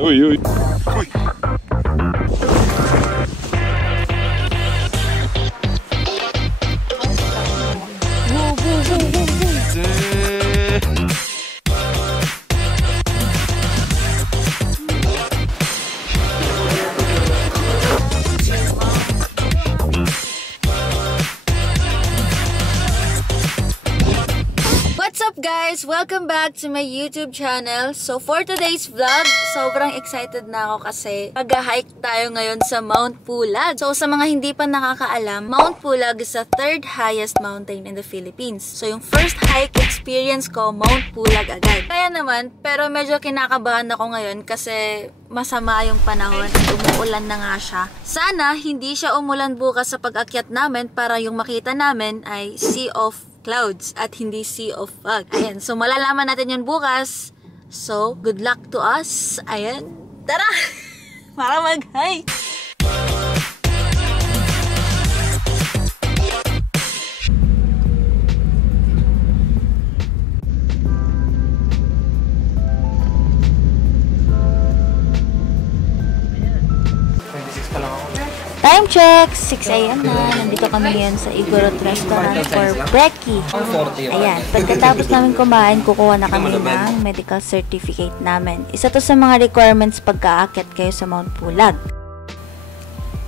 Uy, uy. Guys, welcome back to my YouTube channel. So for today's vlog, sobrang excited na ako kasi mag-hike tayo ngayon sa Mount Pulag. So sa mga hindi pa nakakaalam, Mount Pulag is the third highest mountain in the Philippines. So yung first hike experience ko, Mount Pulag agad. Kaya naman, pero medyo kinakabahan ako ngayon kasi masama yung panahon at umuulan na nga siya. Sana hindi siya umulan bukas sa pag-akyat namin para yung makita namin ay sea of clouds at hindi sea of fog. Ayan, so malalaman natin yun bukas. So, good luck to us. Ayan, tara! Para mag-hike! Time check! 6 AM na. Nandito kami ngayon sa Igorot Restaurant for Brekkie. Ayan. Pagkatapos namin kumain, kukuha na kami ng medical certificate namin. Isa to sa mga requirements pagka-aakyat kayo sa Mount Pulag.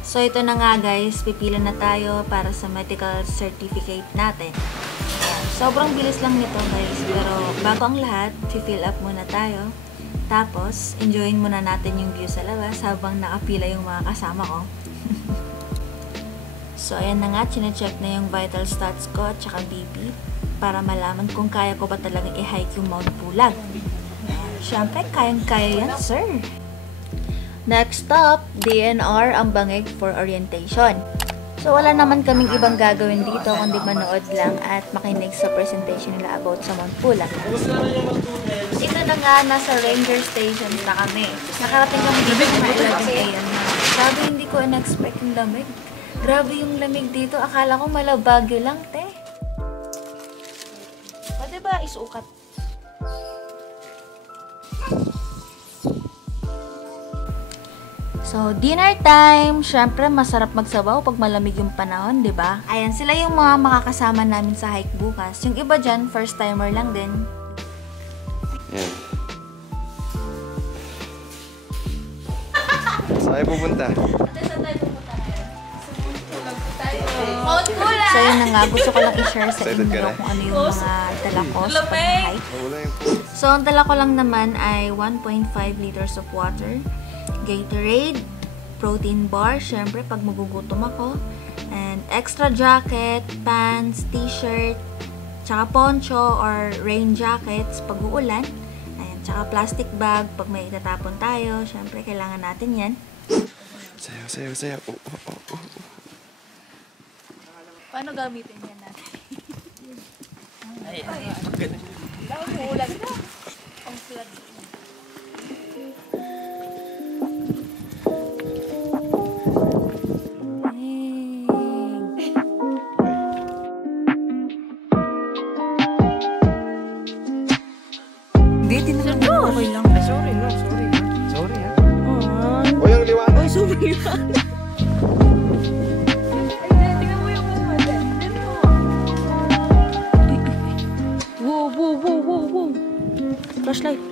So, ito na nga guys. Pipila na tayo para sa medical certificate natin. Ayan. Sobrang bilis lang nito guys. Pero bago ang lahat, fill up muna tayo. Tapos, enjoyin muna natin yung view sa labas habang nakapila yung mga kasama ko. So, ayan na nga, chinecheck na yung vital stats ko at saka BP para malaman kung kaya ko ba talagang i-hike yung Mount Pulag. Siyempre, kayang-kaya yan, sir. Next stop, DNR ang Bangeg for orientation. So, wala naman kaming ibang gagawin dito kundi manood lang at makinig sa presentation nila about sa Mount Pulag. Ito na nga, nasa ranger station na kami. Nakarating kami dito mga 11 AM na. Sabi, hindi ko in-expect yung lamig. Grabe yung lamig dito. Akala ko malabagyo lang, te. Pwede ba isukat? So, dinner time. Siyempre, masarap magsabaw pag malamig yung panahon, di ba? Ayan, sila yung mga makakasama namin sa hike bukas. Yung iba dyan, first timer lang din. Yan. Saan tayo pupunta? Mount Pulag! So yun na nga, gusto ko lang i-share sa inyo kung ano yung mga dala ko sa pag-hike. So ang dala ko lang naman ay 1.5 liters of water, Gatorade, protein bar, syempre pag magugutom ako, and extra jacket, pants, t-shirt, tsaka poncho or rain jackets pag uulan, ayan, tsaka plastic bag pag may itatapon tayo, syempre kailangan natin yan. Sayaw, sayaw, sayaw. Paano gamitin yan natin? Ay, Pulag na. Ang flag. Hindi, di naman okay lang. Sorry, no, sorry. Sorry, ha? O, yung liwanag. Ay, super liwanag. Flashlight.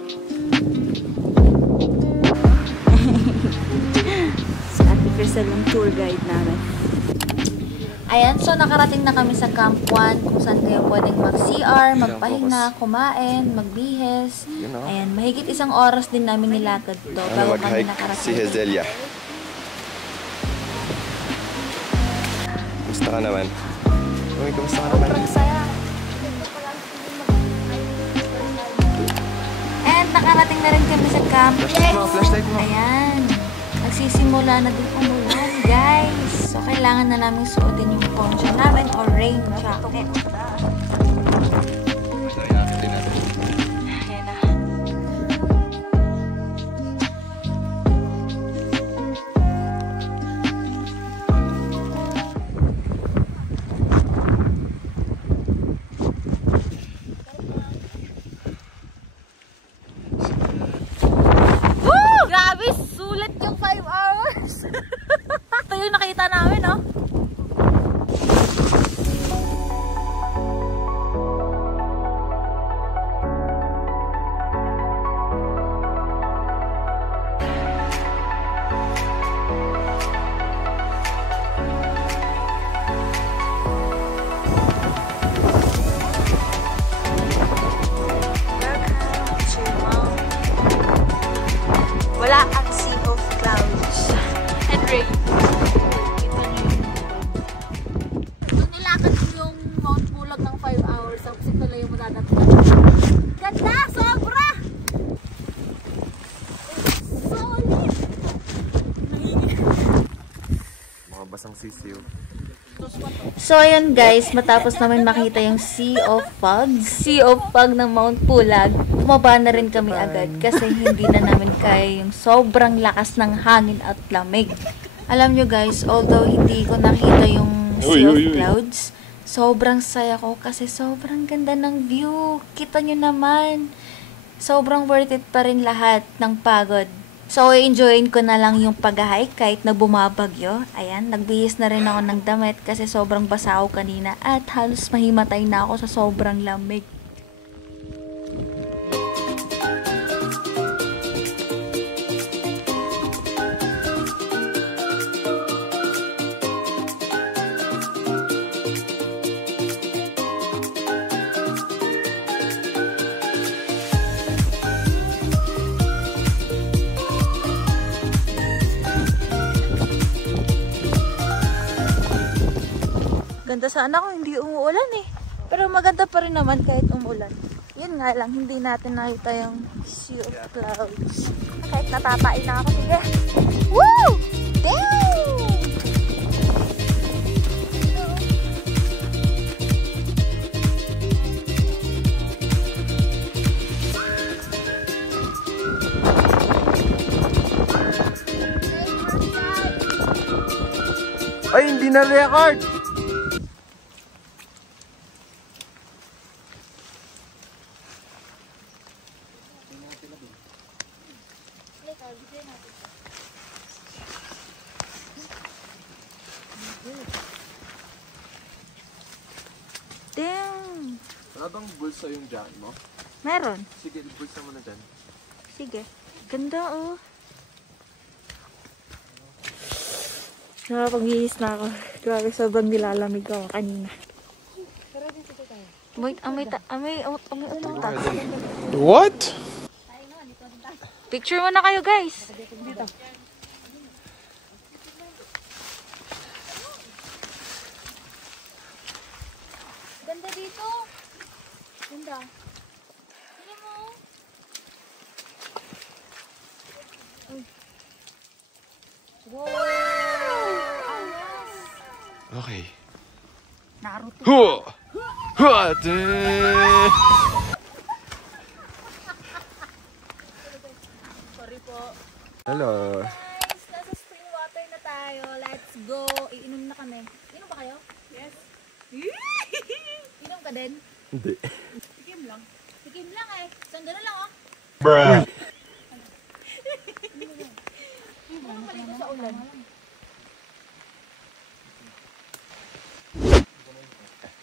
Si Ate Crystal yung tour guide namin. Ayan, so nakarating na kami sa Camp 1 kung saan kayo pwedeng mag-CR, magpahinga, kumain, magbihes. Ayan, mahigit 1 oras din namin nilakad to bago kami nakarating. Si Hezelia. Kumusta ka naman? Uy, kumusta ka naman? Sobrang saya. Nakarating na rin kami sa camp. Flashlight mo. Ayan. Nagsisimula na din umulan, guys. So, kailangan na namin suotin yung poncho namin or rain jacket. Ayan na. So, ayun guys, matapos namin makita yung Sea of Fog ng Mount Pulag, bumaba na rin kami agad kasi hindi na namin kaya yung sobrang lakas ng hangin at lamig. Alam nyo guys, although hindi ko nakita yung Sea of Clouds, sobrang saya ko kasi sobrang ganda ng view. Kita nyo naman, sobrang worth it pa rin lahat ng pagod. So, enjoyin ko na lang yung pag-hike kahit na bumabagyo. Ayan, nagbihis na rin ako ng damit kasi sobrang basa ako kanina at halos mahimatay na ako sa sobrang lamig. Ganda sana kung hindi umuulan eh. Pero maganda pa rin naman kahit umulan. Yun nga lang, hindi natin nakita yung Sea of Clouds. Kahit natatain na ako. Sige! Woo! Damn! Ay, hindi na record! Damn! Wala bang bulsa yung dyan mo? Meron. Sige, bulsa mo na dyan. Sige. Ganda oh. Nakapag-ihis na ako. Grabe, sobrang nilalamig ako kanina. Wait, amoy umutak. What? Picture mo na kayo guys. Dito. Ganda dito. Ganda. Tignan mo. Wow! Angas! Okay. Naruto. Huh! Huh! Sorry po. Hello. Guys, nasa spring water na tayo. Let's go. Iinom na kami. Inom ba kayo? Yes. Inom ka din? Hindi. Tikim lang. Tikim lang eh. Isang gano'n lang oh. Bruh. Maligo sa ulan.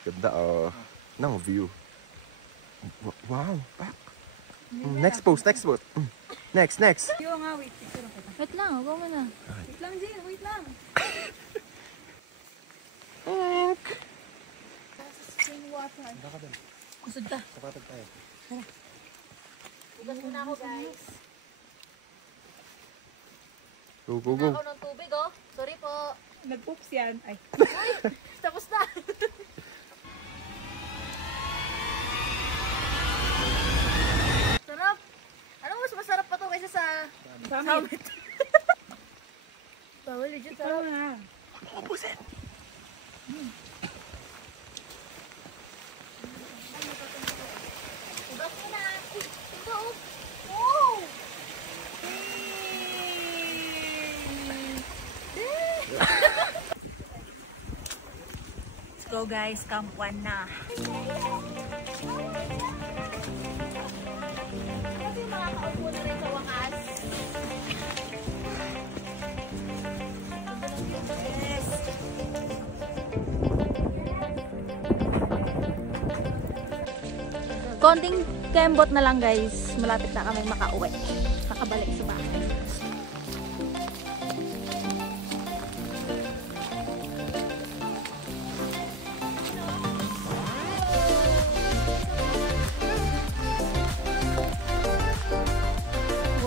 Ganda oh. Nang view. Wow. Back. Next post. Next. Yo nga, wait. Picture ako. Wait lang, huwag mo na. Wait lang, Jin. Wait lang. Spring water. Kusod ka. Ugas muna ako guys. Go. Ako ng tubig oh. Sorry po. Nag-oops yan. Ay. Tapos na. Sarap. Ano mas masarap pa to kaysa sa summit? Bawal legit sarap. Tama. Ubusin. Ugas mo na. Ito oh. Wow! Let's go guys, Camp 1 na. Kasi makakaupo na rin sa wakas. Yes! Konting kembot na lang guys. Malapit na kami makauwi. Nakabalik sa bahay.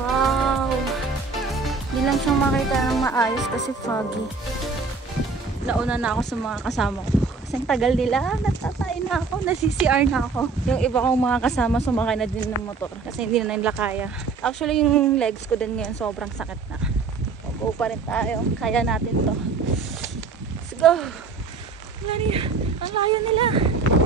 Wow! Hindi lang siyang makita ng maayos kasi foggy. Nauna na ako sa mga kasama ko. Kasi ang tagal nila, natatay na ako, nasi-CR na ako. Yung iba kong mga kasama sumakay na din ng motor kasi hindi na nila kaya. Actually, yung legs ko din ngayon sobrang sakit na. Go pa rin tayo. Kaya natin to. Let's go! Wala niya. Ang layo nila.